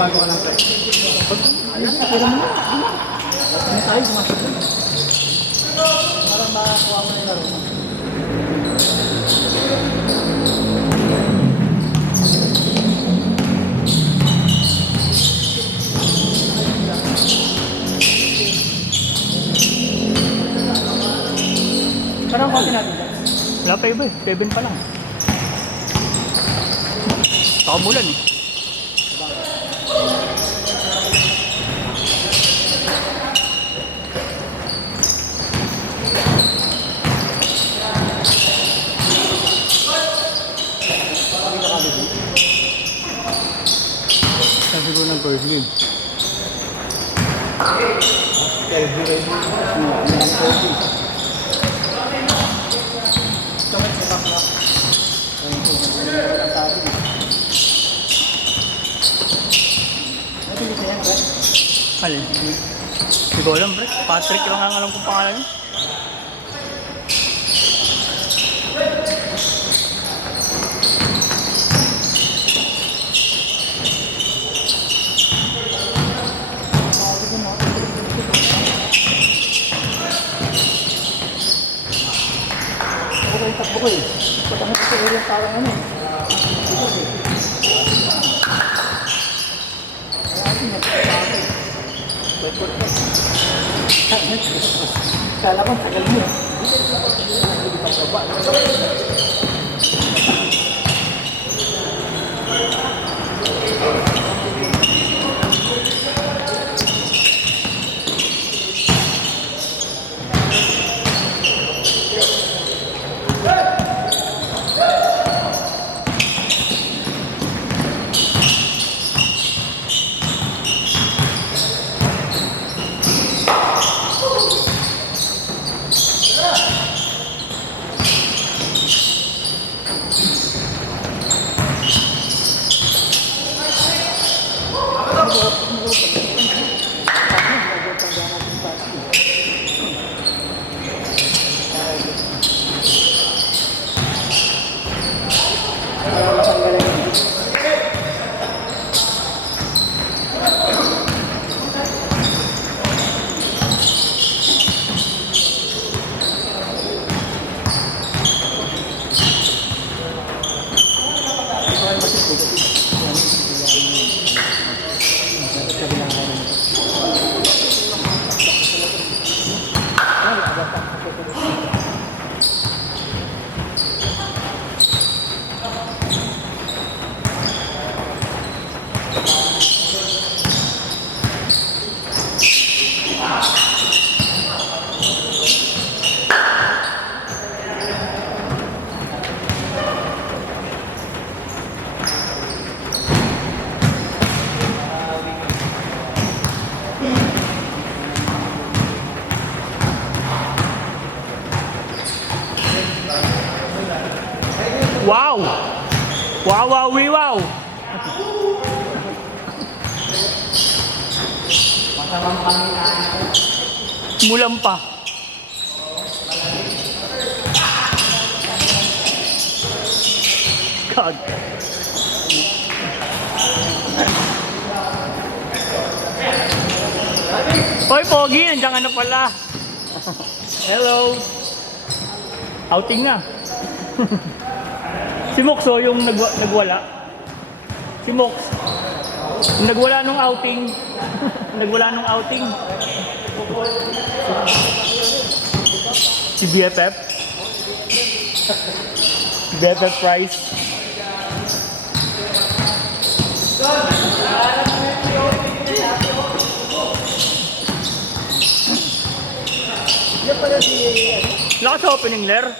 Bago ka lang tayo. Ayan, pera mo na. Ano tayo, sumasok na. Parang makakuha mo na yung laro mo. Parang kasi natin dyan. Wala pa iba eh. 7 pa lang. Nakamulan eh. Sabi ko ng first game. Alin? Hindi ko alam, pre. Patrick lang ang alam kong pangalan niya. Takbo ko eh. Patangin ko sa area parang ano eh. Kala ko tagal mo. Wow! Wow, wow, wow! Mulan pa. God. Hoy, Pogi, nandiyan ka na pala. Hello. Outing na. Si Moxo yung nagwala. Si Mox. Nagwala nung outing. Nagwala nung outing. Si BFF. BFF Price. Lakas sa opening layer.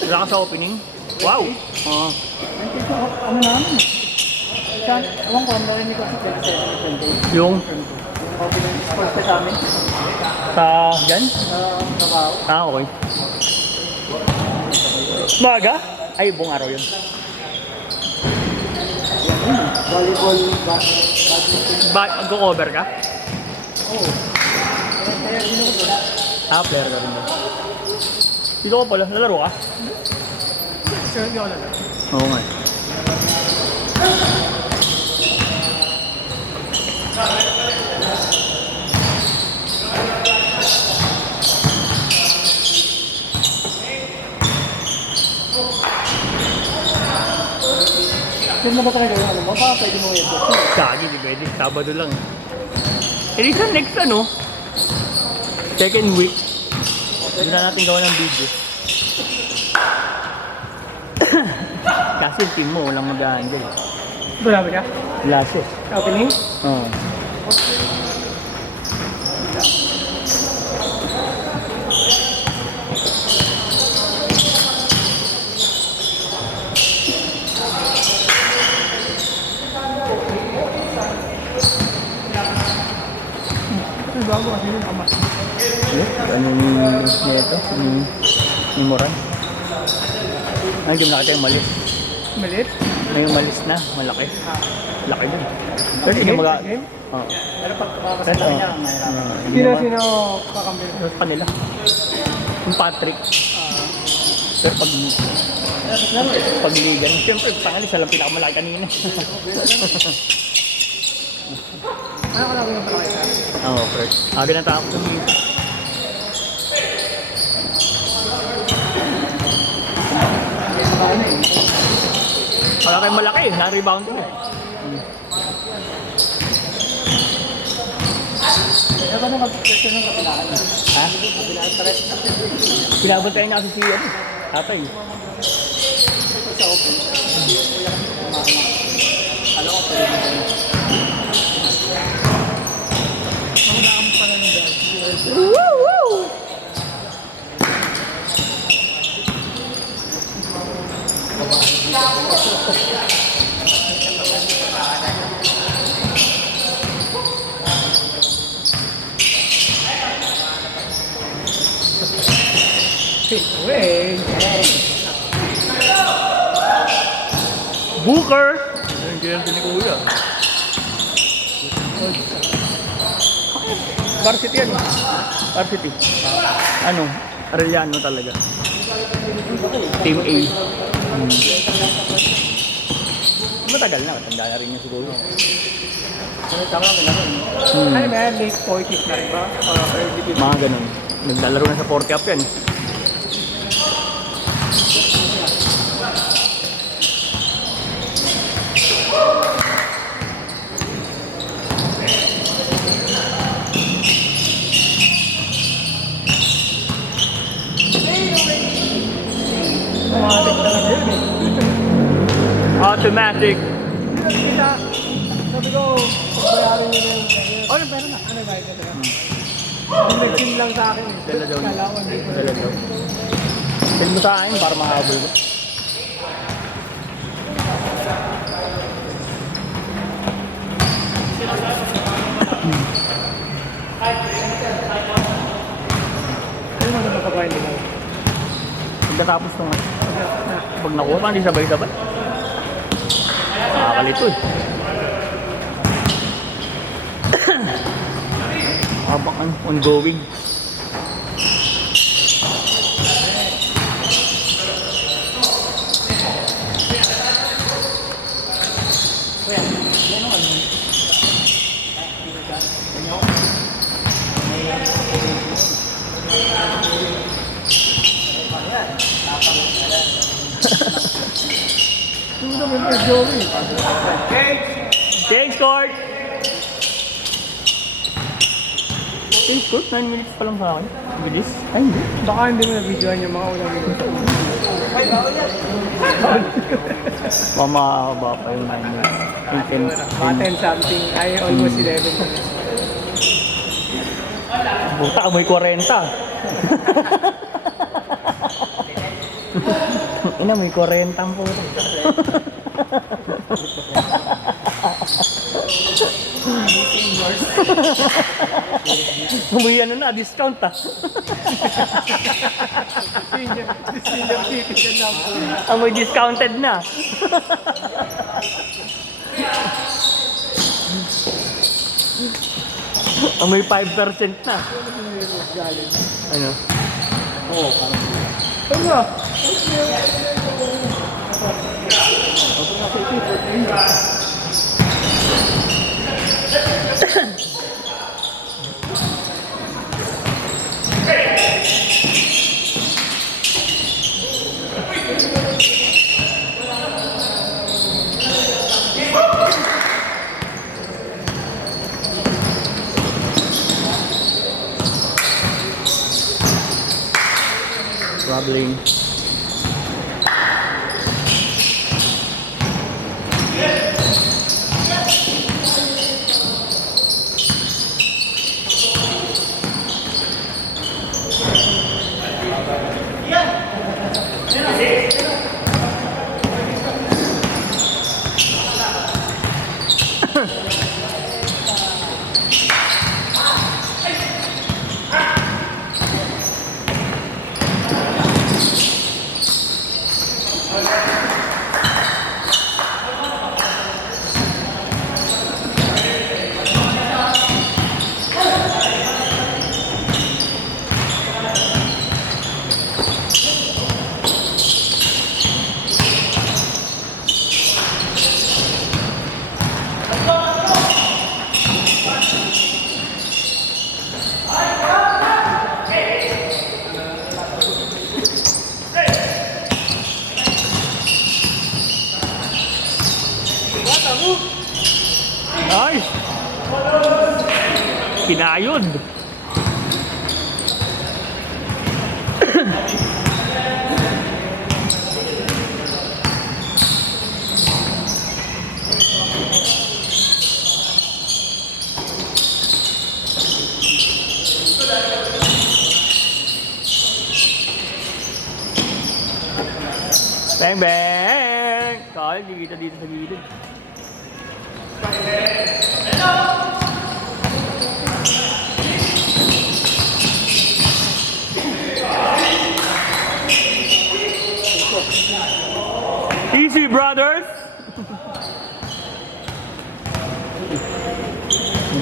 Wala ka sa opening? Wow! Oo. Ano namin? Saan? Ewan ko, narinig ko sa 27. Yung Opening sports sa amin. sa dyan? Trabaho. Okay. Maga? Ay, buong araw yun. Volleyball, badminton. Go-cover ka? Oo. Kaya sino ko pala? Player ka rin ba? Dito ko pala, lalaro ka? Sure, hindi ako lang. Oo nga. Sino mo ba talaga yung ano mo? Baka pwede mo i-edit. Kagi, di pwede. Sabado lang. Eh, sa next ano? Second week. Hindi na natin gawa ng video. Kasi yung team mo, walang mag-handle. Grabe ka? Last eh. Opening? Oo. Ano bago kasi yung ama? Anong nito? Yung moran? Ay, hindi mo nakita yung malis. Malit? May yung malis na, malaki. Laki dun. Pero hindi mag- Game? Oo. Pero pag Pero, sa kanya, Sino kakampi? Sa kanila. Yung Patrick. Pero pag ligan, siyempre, pangalan siya lang pinakamalaki kanina. Ano ka lang yung pakita? Oo, first. Ginatapos ng dito. Ano eh? Wala kayong malaki, na-rebound ko. Ano ba nung question ng kapilaan? Ha? Kapilaan pa rin. Pinabantayan niya kasi si tatay. Sa open. Alam ko pwede mo. Ang dami pala ng dahil. Wait. Booker! Yan ganyan din ni Kuya. Varsity yan. Varsity. Ano? Arellano talaga. Team A. Matagal na. Matanda na rin niya siguro. Tama lang lang. Ano ba yan? Late 40s na rin ba? Or early 50s? Mga ganun. Naglalaro na sa 40 up yan. Automatic talaga yun eh. Automatic. Kita, sabi ko, pagbayarin nyo na yung ganyan. Oh, yung pera na. Ano ba ito? Yung nag-team lang sa akin eh. Dala daw. Kalawan dito. Dala daw. Send mo sa akin para makahabol ko. Ano mo na mapagayin din ako? Pagkatapos nung pag nakuha pa, hindi sabay-sabay. Nakakalito eh. Habang ongoing. Yung naman yung Joey. Change court! Change court? 9 minutes pa lang sa akin. Bilis. Ay, hindi. Baka hindi mo na-videoan yung mga unang minuto. Mamahaba pa yung 9 minutes. Yung 10. Mga 10 something. Ay, almost 11. Buta, amoy 40. Ina, may 40 po ito. May ano na, discount ah. Senior citizen na po. May discounted na. May 5% na. Ano? Oo, parang. Ano? Struggling. Nice! Kinayod! Bang bang! Kaya hindi kita dito sa gilid. Easy, brothers!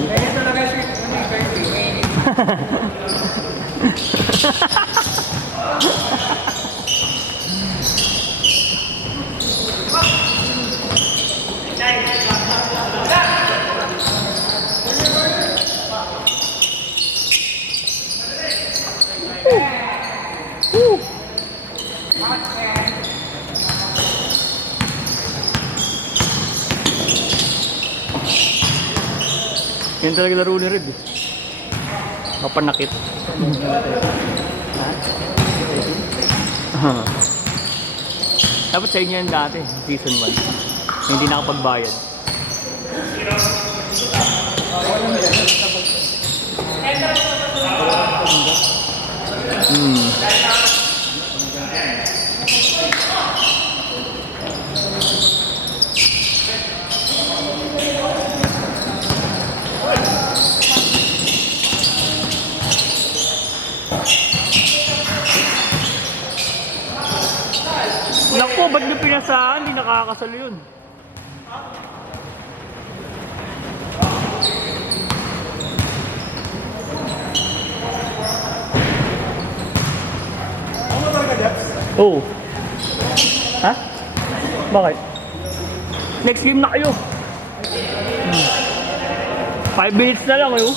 Kaya talaga siya. Yan talaga laro ni Red eh. Kapanakit. Dapat sa inyo yan dati, season 1. Hindi nakapagbayad. Naku, ba't nyo pinasahan? Hindi nakakasalo yun. Oo. Ha? Bakit? Next game na kayo. 5 minutes na lang yun.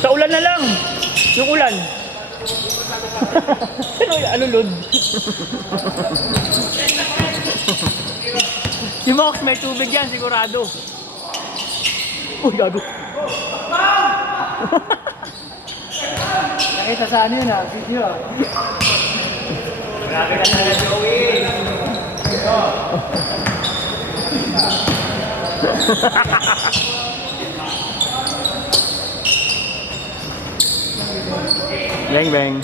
Sa ulan na lang. Yung ulan. Ano lod? Si Mox may tubig yan, sigurado. Uy, gago. Nakita sa ano yun ah, video ah. Grabe ka na Joey. Bang bang.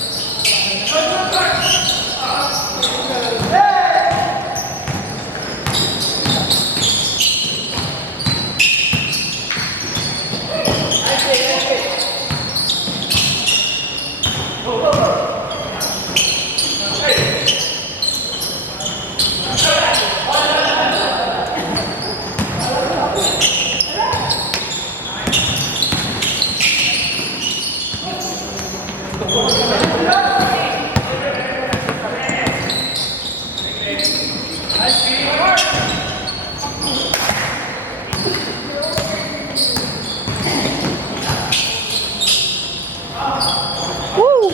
Woo!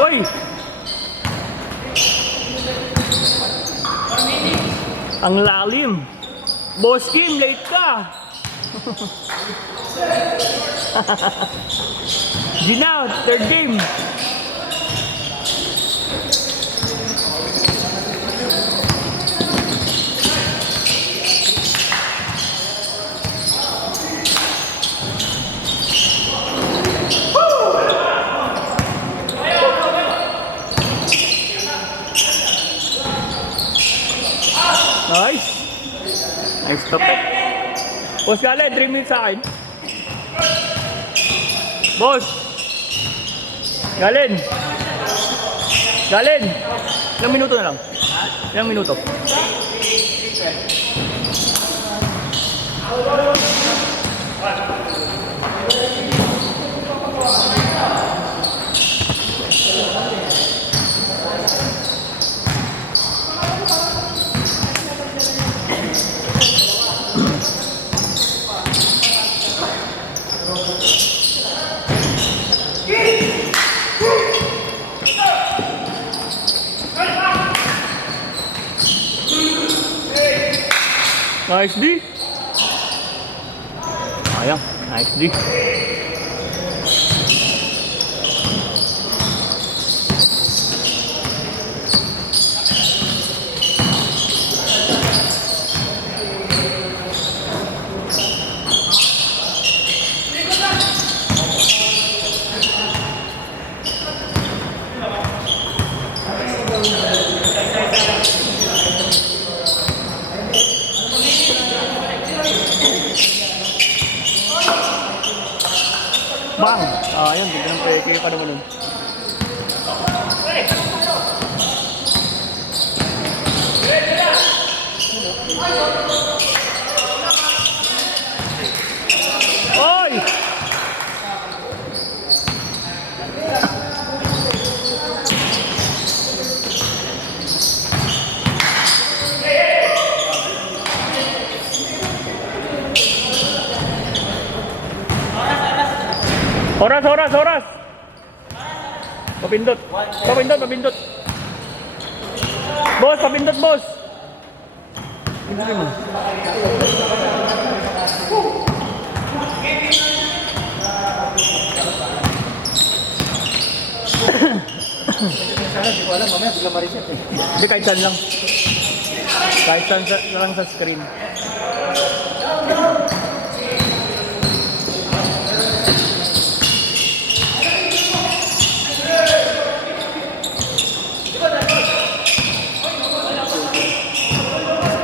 Uy! Ang lalim. Boss Kim, late ka. Gina, third game. Nice. Nice stop it. Boss Galen, 3 minutes sa akin. Boss. Galen. Galen. Ilang minuto na lang? Ilang minuto? Nice D. Sayang, nice D. Bang! Ayun, bigyan ng peke pa naman nun. Oy! Oras! Papindot. Boss, papindot, boss. Pindutin mo. Sana, di ko alam, mamaya bigla ma-reset eh. Hindi, kahit saan lang. Kahit saan lang sa screen.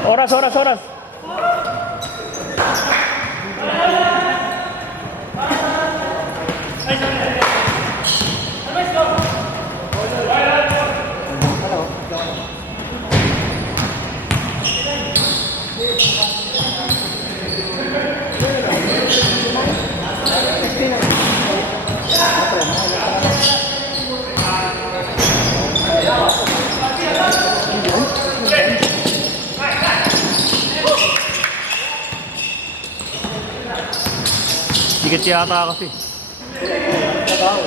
Oras. Dikit yata kasi. Trabaho.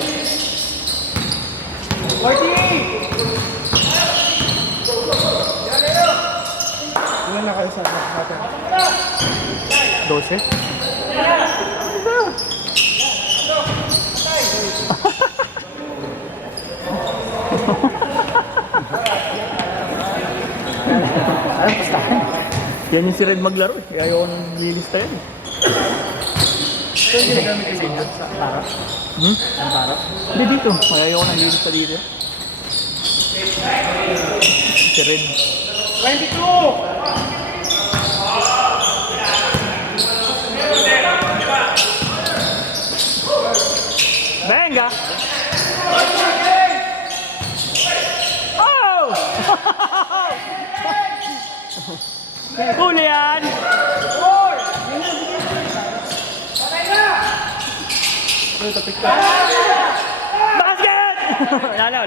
40! Ilan na kayo sa natin? 12? Alam, pustahan. Yan yung si Red maglaro eh. Kaya ayaw nang lilista yan. Ito yung ginagamit yung video sa para? Hmm? Ang para? Hindi dito. Kaya ayaw nang lilista dito. Si Red. 22! Venga! Oh! Huli yan! Ito, tapik ka. Basket! Wala na.